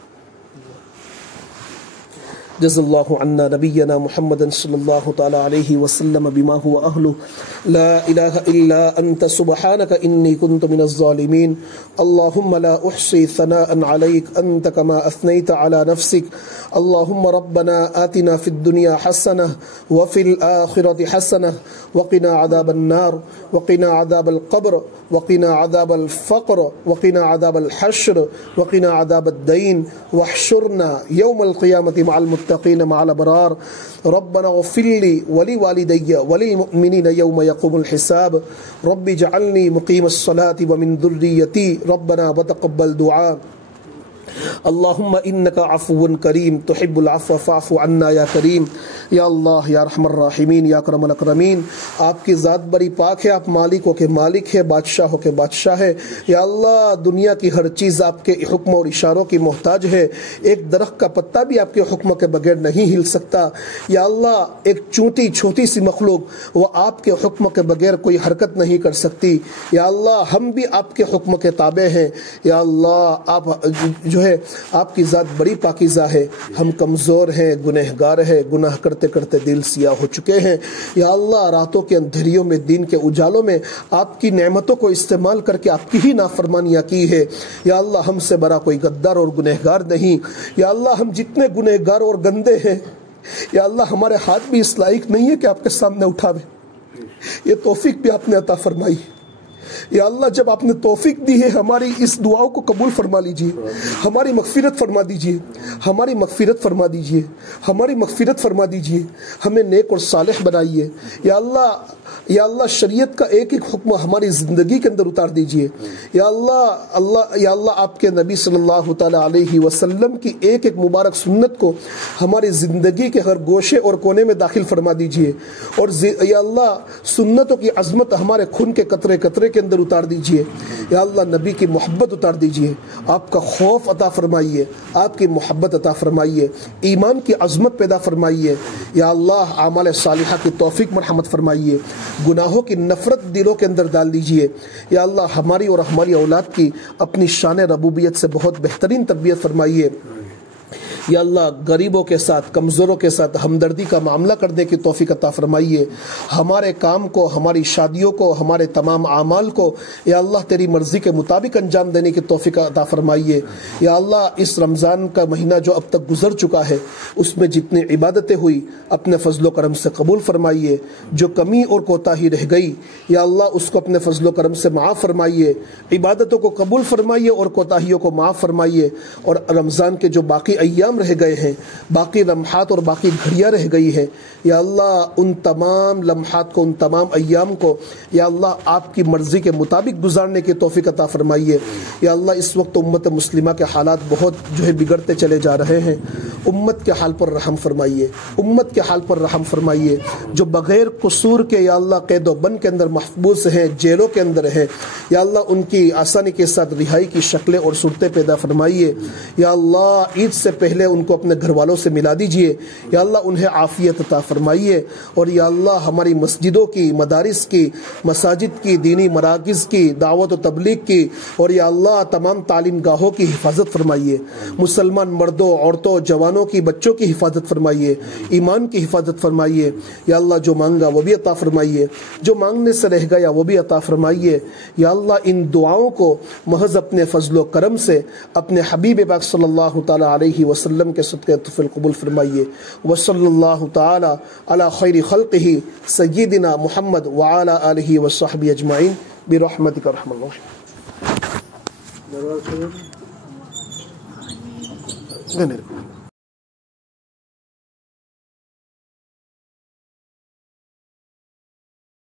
جزا اللہ عنا نبینا محمد صلی اللہ تعالی علیہ وسلم بما هو اہلہ، لا الہ الا انت سبحانک انی کنت من الظالمین۔ اللہم لا احصی ثناء علیک انت کما اثنیت علی نفسک۔ اللہم ربنا آتنا فی الدنیا حسنہ وفی الآخرۃ حسنہ وقنا عذاب النار وقنا عذاب القبر وقنا عذاب الفقر وقنا عذاب الحشر وقنا عذاب الدین واحشرنا یوم القیامۃ مع المتقین مع الابرار۔ ربنا اغفر لی ولوالدی وللمؤمنین یوم یقوم الحساب۔ رب اجعلنی مقیم الصلاة ومن ذریتی ربنا وتقبل دعاء۔ اللہم انک عفو کریم تحب العفو فاعف عنا یا کریم۔ یا اللہ، یا رحم الراحمین، یا اکرم الاکرمین، آپ کی ذات بڑی پاک ہے، آپ مالکوں کے مالک ہے، بادشاہوں کے بادشاہ ہے۔ یا اللہ، دنیا کی ہر چیز آپ کے حکم اور اشاروں کی محتاج ہے، ایک درخت کا پتا بھی آپ کے حکم کے بغیر نہیں ہل سکتا۔ یا اللہ، ایک چونٹی چھوٹی سی مخلوق وہ آپ کے حکم کے بغیر کوئی حرکت نہیں کر سکتی۔ یا اللہ، ہم بھی آپ کے حکم کے تابع ہیں۔ یا اللہ، آپ جو ہے آپ کی ذات بڑی پاکیزہ ہے، ہم کمزور ہیں، گنہگار ہیں، گناہ کرتے کرتے دل سیاہ ہو چکے ہیں۔ یا اللہ، راتوں کے اندھیریوں میں، دین کے اجالوں میں آپ کی نعمتوں کو استعمال کر کے آپ کی ہی نافرمانیاں کی ہے۔ یا اللہ، ہم سے بڑا کوئی غدار اور گنہگار نہیں۔ یا اللہ، ہم جتنے گنہگار اور گندے ہیں، یا اللہ ہمارے ہاتھ بھی اس لائق نہیں ہے کہ آپ کے سامنے اٹھاوے، یہ توفیق بھی آپ نے عطا فرمائی۔ یا اللہ جب آپ نے توفیق دی ہے ہماری اس دعاؤں کو قبول فرما لیجیے، ہماری مغفرت فرما دیجیے، ہماری مغفرت فرما دیجیے، ہماری مغفرت فرما دیجیے، ہمیں نیک اور صالح بنائیے یا اللہ شریعت کا ایک ایک حکم ہماری زندگی کے اندر اتار دیجیے یا اللہ آپ کے نبی صلی اللہ تعالی علیہ وسلم کی ایک ایک مبارک سنت کو ہماری زندگی کے ہر گوشے اور کونے میں داخل فرما دیجیے، اور یا اللہ سنتوں کی عظمت ہمارے خون کے قطرے قطرے کے اندر اتار دیجیے یا اللہ، نبی کی محبت اتار دیجیے، آپ کا خوف عطا فرمائیے، آپ کی محبت عطا فرمائیے، ایمان کی عظمت پیدا فرمائیے یا اللہ، اعمال صالحہ کی توفیق مرحمت فرمائیے، گناہوں کی نفرت دلوں کے اندر ڈال دیجیے یا اللہ، ہماری اور ہماری اولاد کی اپنی شان ربوبیت سے بہت بہترین تربیت فرمائیے یا اللہ، غریبوں کے ساتھ کمزوروں کے ساتھ ہمدردی کا معاملہ کرنے کی توفیق عطا فرمائیے، ہمارے کام کو، ہماری شادیوں کو، ہمارے تمام اعمال کو یا اللہ تیری مرضی کے مطابق انجام دینے کی توفیق عطا فرمائیے یا اللہ، اس رمضان کا مہینہ جو اب تک گزر چکا ہے اس میں جتنی عبادتیں ہوئی اپنے فضل و کرم سے قبول فرمائیے، جو کمی اور کوتاہی رہ گئی یا اللہ اس کو اپنے فضل و کرم سے معاف فرمائیے، عبادتوں کو قبول فرمائیے اور کوتاہیوں کو معاف فرمائیے، اور رمضان کے جو باقی ایام رہ گئے ہیں، باقی لمحات اور باقی گھڑیاں رہ گئی ہیں یا اللہ، ان تمام لمحات کو، ان تمام ایام کو یا اللہ آپ کی مرضی کے مطابق گزارنے کی توفیق عطا فرمائیے یا اللہ۔ اس وقت امت مسلمہ کے حالات بہت بگڑتے چلے جا رہے ہیں، امت کے حال پر رحم فرمائیے، امت کے حال پر رحم فرمائیے، جو بغیر قصور کے یا اللہ قید و بند کے اندر محبوس ہیں، جیلوں کے اندر ہیں یا اللہ، ان کی آسانی کے ساتھ رہائی کی شکلیں اور صورتیں پیدا فرمائیے یا اللہ، عید سے پہلے ان کو اپنے گھر والوں سے ملا دیجئے یا اللہ، انہیں عافیت عطا فرمائیے، اور یا اللہ ہماری مسجدوں کی، مدارس کی، مساجد کی، دینی مراکز کی، دعوت و تبلیغ کی، اور یا اللہ تمام تعلیم گاہوں کی حفاظت فرمائیے، مسلمان مردوں، عورتوں، جوانوں کی، بچوں کی حفاظت فرمائیے، ایمان کی حفاظت فرمائیے یا اللہ، جو مانگا وہ بھی عطا فرمائیے، جو مانگنے سے رہ گیا وہ بھی عطا فرمائیے یا اللہ۔ ان دعاؤں کو محض اپنے فضل و کرم سے اپنے حبیب پاک صلی اللہ تعالی علیہ وسلم کے صدقے طفل قبول فرمائیے، وصلی اللہ تعالی علی خیر خلقہ سیدنا محمد وعلی آلہ وصحبہ اجمعین برحمتک ارحم الراحمین۔